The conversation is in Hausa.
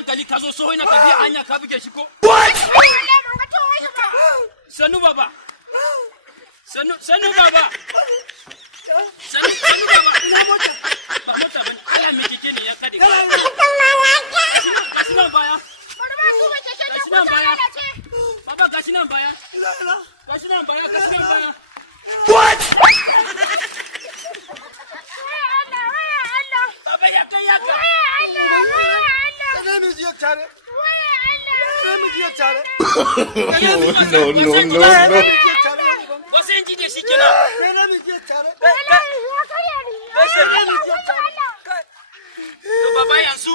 hankali ka zo soho ina tafiya hanya ka buge shi ko? Sannu baba. Sannu baba. Sannu baba. Ina mota. Ba mota bane. Allah mai keke ne ya kade. Gashi nan baya. Gashi nan baya. Baba gashi nan baya. Gashi nan baya. What? Baba ya kai ya ka. No. Wasu yanki da shi kenan. To baba yanzu.